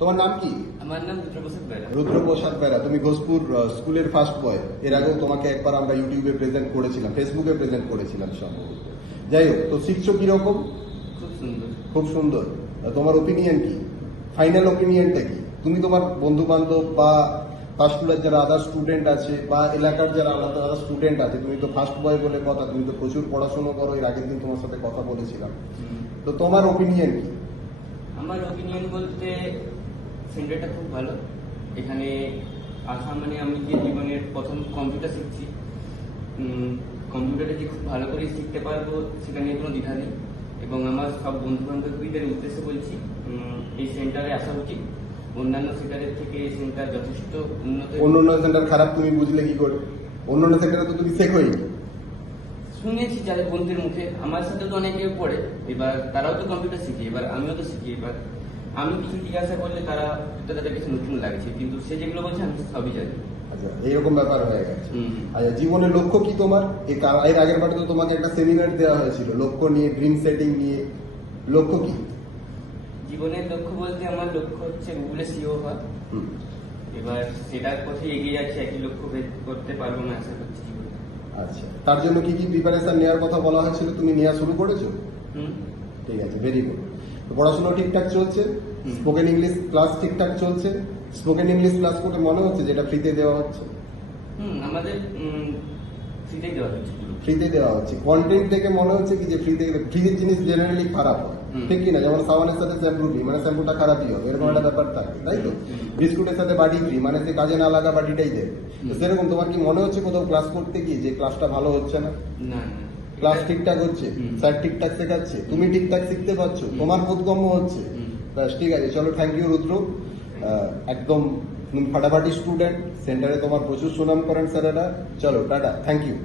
তোমার নাম কি? আমার নাম রুদ্রপ্রসাদ বেরা। রুদ্রপ্রসাদ বেরা। তুমি ঘোষপুর স্কুলের ফার্স্ট বয়। এর আগেও তোমাকে একবার আমরা ইউটিউবে প্রেজেন্ট করেছিলাম, ফেসবুকে প্রেজেন্ট করেছিলাম সম্ভবত। যাই হোক, তো শিখছো কিরকম? খুব সুন্দর। খুব সুন্দর। তোমার ওপিনিয়ন কি? ফাইনাল ওপিনিয়নটা কি? তুমি তোমার বন্ধু বান্ধব বা ফার্স্ট স্কুলের যারা আদার স্টুডেন্ট আছে বা এলাকার যারা আলাদা আলাদা স্টুডেন্ট আছে, তুমি তো ফার্স্ট বয় বলে কথা, তুমি তো প্রচুর পড়াশোনা করো, এর আগের দিন তোমার সাথে কথা বলেছিলাম। তো তোমার ওপিনিয়ন কি? আমার ওপিনিয়ন বলতে সেন্টারটা খুব ভালো। এখানে আসা মানে আমি যে জীবনের প্রথম কম্পিউটার শিখছি, কম্পিউটারটা যে খুব ভালো করে শিখতে পারবো সেটা নিয়ে কোনো দ্বিধা নেই। এবং আমার সব বন্ধু বান্ধবীদের উদ্দেশ্যে বলছি এই সেন্টারে আসা উচিত। অন্যান্য সেন্টারের থেকে এই সেন্টার যথেষ্ট উন্নত। অন্য সেন্টার খারাপ তুমি বুঝলে কি করে? অন্য সেন্টারে তো তুমি শেখোই। শুনেছি যাদের বন্ধুদের মুখে, আমার সাথে তো অনেকে পড়ে, এবার তারাও তো কম্পিউটার শিখে, এবার আমিও তো শিখি। এবার আমি কিছু জিজ্ঞাসা করলে তাদের কাছে নতুন লাগছে, কিন্তু সে যেগুলো বলছে আমি সবই জানি। আচ্ছা, এইরকম ব্যাপার হয়ে গেছে। আচ্ছা, জীবনের লক্ষ্য কি তোমার? এর আগের বারে তো তোমাকে একটা সেমিনার দেওয়া হয়েছিল লক্ষ্য নিয়ে, ড্রিম সেটিং নিয়ে। লক্ষ্য কি? জীবনের লক্ষ্য বলতে আমার লক্ষ্য হচ্ছে গুগলে সিও হওয়া। এবার সেটার পথে এগিয়ে যাচ্ছে, একই লক্ষ্য ভেদ করতে পারবো না আশা করছি জীবনে। আচ্ছা, তার জন্য কি কি প্রিপারেশন নেওয়ার কথা বলা হয়েছিল, তুমি নেওয়া শুরু করেছো? ঠিক আছে, ভেরি গুড। পড়াশোনা ঠিকঠাক চলছে? স্পোকেন ইংলিশ ক্লাস ঠিকঠাক চলছে? স্পোকেন ইংলিশ ক্লাস করতে মনে হচ্ছে যেটা ফ্রিতে দেওয়া হচ্ছে? আমাদের ফ্রিতেই দেওয়া হচ্ছে। ফ্রিতে দেওয়া হচ্ছে। কন্টেন্ট থেকে মনে হচ্ছে কি যে ফ্রির জিনিস জেনারেলি খারাপ হয়, ঠিক কিনা? যেমন সাবানের সাথে শ্যাম্পু ফ্রি, মানে শ্যাম্পুটা খারাপই হবে, এরকম একটা ব্যাপার থাকে, তাই তো? বিস্কুটের সাথে বাটি ফ্রি, মানে সে কাজে না লাগা বাটিটাই দেবে। সেরকম তোমার কি মনে হচ্ছে কোথাও ক্লাস করতে গিয়ে যে ক্লাসটা ভালো হচ্ছে না? না, ক্লাস ঠিকঠাক হচ্ছে, স্যার ঠিকঠাক শেখাচ্ছে, তুমি ঠিকঠাক শিখতে পারছো, তোমার বোধগম্য হচ্ছে? ব্যাস, ঠিক আছে, চলো, থ্যাংক ইউ রুদ্র। একদম ফাটাফাটি স্টুডেন্ট, সেন্টারে তোমার প্রচুর সুনাম করেন স্যারেরা। চলো, টাটা, থ্যাংক ইউ।